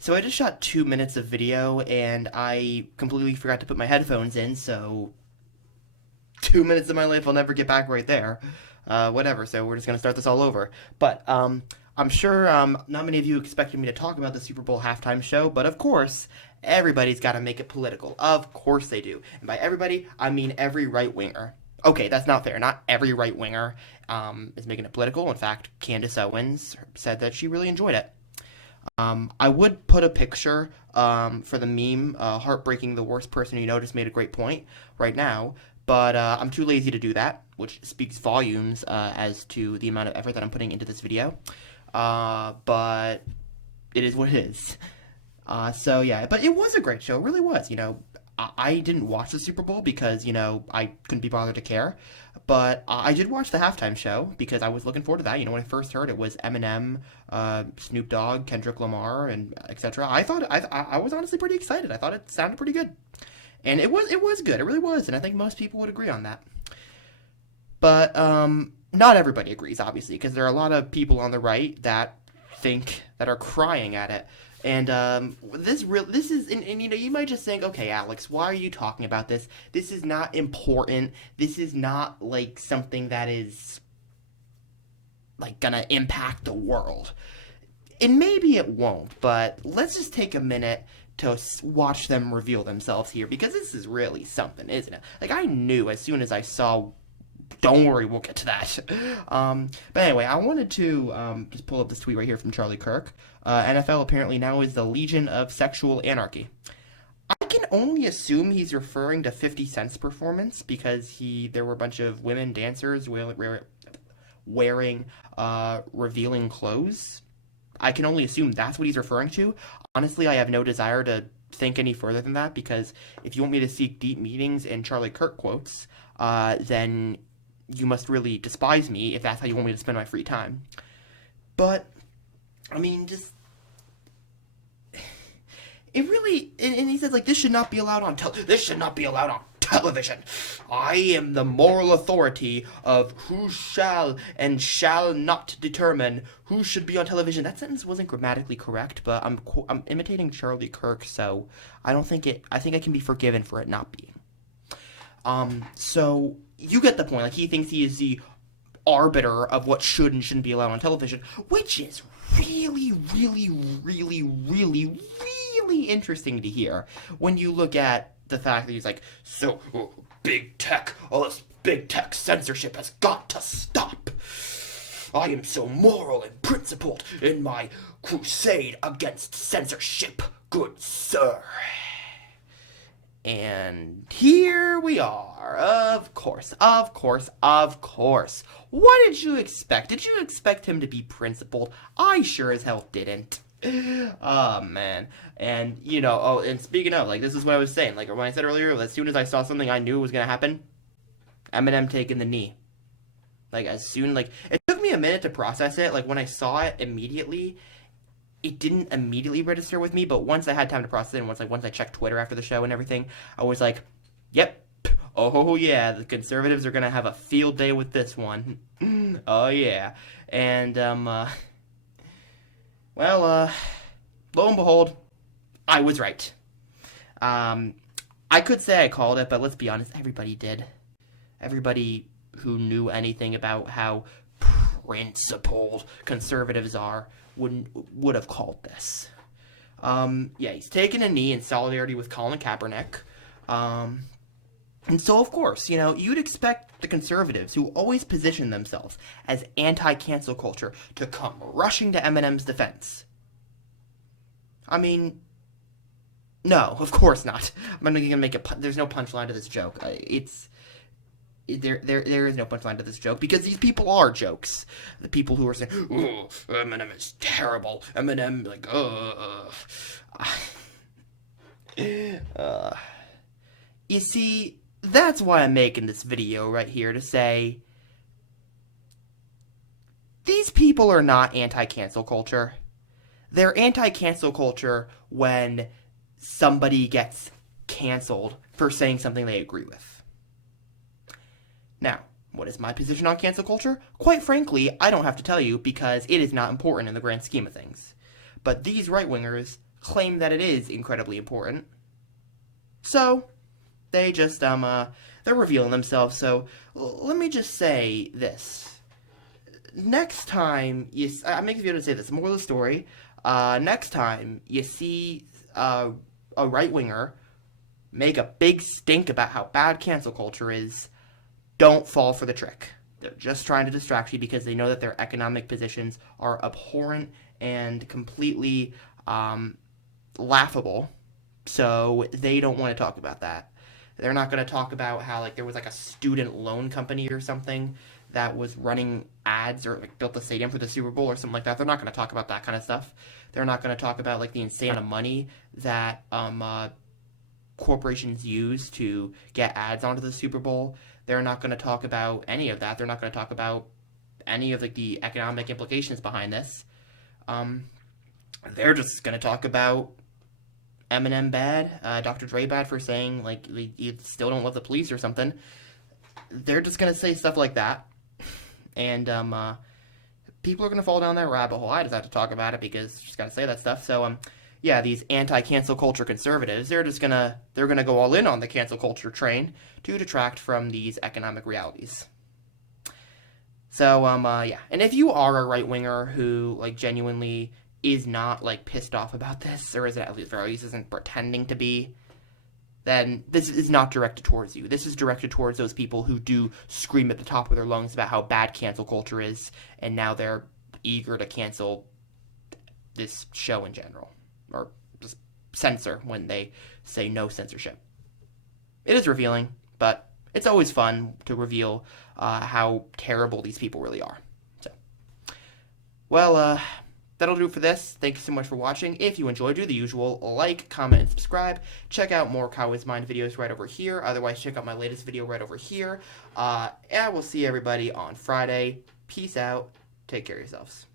So I just shot 2 minutes of video and I completely forgot to put my headphones in, so 2 minutes of my life I'll never get back right there. Whatever, so we're just gonna start this all over. But I'm sure not many of you expected me to talk about the Super Bowl halftime show, but of course, everybody's gotta make it political. Of course they do. And by everybody, I mean every right winger. Okay, that's not fair. Not every right winger is making it political. In fact, Candace Owens said that she really enjoyed it. I would put a picture for the meme, heartbreaking the worst person you know just made a great point right now, but I'm too lazy to do that, which speaks volumes as to the amount of effort that I'm putting into this video. But it is what it is. So yeah, but it was a great show. It really was. I didn't watch the Super Bowl because I couldn't be bothered to care, but I did watch the halftime show because I was looking forward to that. When I first heard it was Eminem, Snoop Dogg, Kendrick Lamar, and etc. I was honestly pretty excited. I thought it sounded pretty good, and it was good. It really was, and I think most people would agree on that. But not everybody agrees, obviously, because there are a lot of people on the right that are crying at it. And this is, and you might just think, okay, Alex, why are you talking about this? This is not important. This is not like something that is like gonna impact the world. And maybe it won't, but let's just take a minute to watch them reveal themselves here because this is really something, isn't it? Like I knew as soon as I saw. Don't worry, we'll get to that. But anyway, I wanted to just pull up this tweet right here from Charlie Kirk. NFL apparently now is the Legion of Sexual Anarchy. I can only assume he's referring to 50 Cent's performance because there were a bunch of women dancers wearing revealing clothes. I can only assume that's what he's referring to. Honestly, I have no desire to think any further than that because if you want me to seek deep meanings in Charlie Kirk quotes, then you must really despise me if that's how you want me to spend my free time. But, I mean, just... It really... And he says, like, this should not be allowed on television. I am the moral authority of who shall and shall not determine who should be on television. That sentence wasn't grammatically correct, but I'm imitating Charlie Kirk, so I think I can be forgiven for it not being. So you get the point. Like he thinks he is the arbiter of what should and shouldn't be allowed on television, which is really, really, really, really, really interesting to hear when you look at the fact that he's like, so big tech, all this big tech censorship has got to stop. I am so moral and principled in my crusade against censorship, good sir. And here we are. Of course, of course, of course. What did you expect? Did you expect him to be principled? I sure as hell didn't. Oh, man. And, and speaking of, like, this is what I was saying. Like, when I said earlier, as soon as I saw something I knew was going to happen, Eminem taking the knee. Like, it took me a minute to process it. Like, when I saw it immediately, it didn't immediately register with me, but once I had time to process it, and once I checked Twitter after the show and everything, I was like, yep, oh yeah, the conservatives are gonna have a field day with this one. Oh yeah. And, lo and behold, I was right. I could say I called it, but let's be honest, everybody did. Everybody who knew anything about how principled conservatives are would have called this. Yeah, he's taken a knee in solidarity with Colin Kaepernick. And so, of course, you'd expect the conservatives, who always position themselves as anti-cancel culture, to come rushing to Eminem's defense. I mean, no, of course not. I'm not going to make there's no punchline to this joke. There is no punchline to this joke because these people are jokes. The people who are saying, "Oh, Eminem is terrible," Eminem You see, that's why I'm making this video right here to say these people are not anti-cancel culture. They're anti-cancel culture when somebody gets canceled for saying something they agree with. Now, what is my position on cancel culture? Quite frankly, I don't have to tell you because it is not important in the grand scheme of things. But these right-wingers claim that it is incredibly important. So they just they're revealing themselves. So let me just say this: next time I'm making a video to say this. More of the story. Next time you see a right winger make a big stink about how bad cancel culture is, don't fall for the trick. They're just trying to distract you because they know that their economic positions are abhorrent and completely laughable. So they don't want to talk about that. They're not going to talk about how like there was like a student loan company or something that was running ads or like built the stadium for the Super Bowl or something like that. They're not going to talk about that kind of stuff. They're not going to talk about like the insane amount of money that corporations use to get ads onto the Super Bowl. They're not going to talk about any of that. They're not going to talk about any of like the economic implications behind this. They're just going to talk about Eminem bad, Dr. Dre bad for saying like you still don't love the police or something. They're just going to say stuff like that, and people are going to fall down that rabbit hole. I just have to talk about it because she's got to say that stuff. So yeah, these anti-cancel culture conservatives, they're gonna go all in on the cancel culture train to detract from these economic realities. So yeah, and if you are a right winger who like genuinely is not like pissed off about this, or is at least very least isn't pretending to be, then this is not directed towards you. This is directed towards those people who do scream at the top of their lungs about how bad cancel culture is, and now they're eager to cancel this show in general, or just censor when they say no censorship. It is revealing, but it's always fun to reveal how terrible these people really are. So, well, that'll do it for this. Thank you so much for watching. If you enjoyed, do the usual: like, comment, and subscribe. Check out more Kawa's Mind videos right over here. Otherwise, check out my latest video right over here. And we'll see everybody on Friday. Peace out. Take care of yourselves.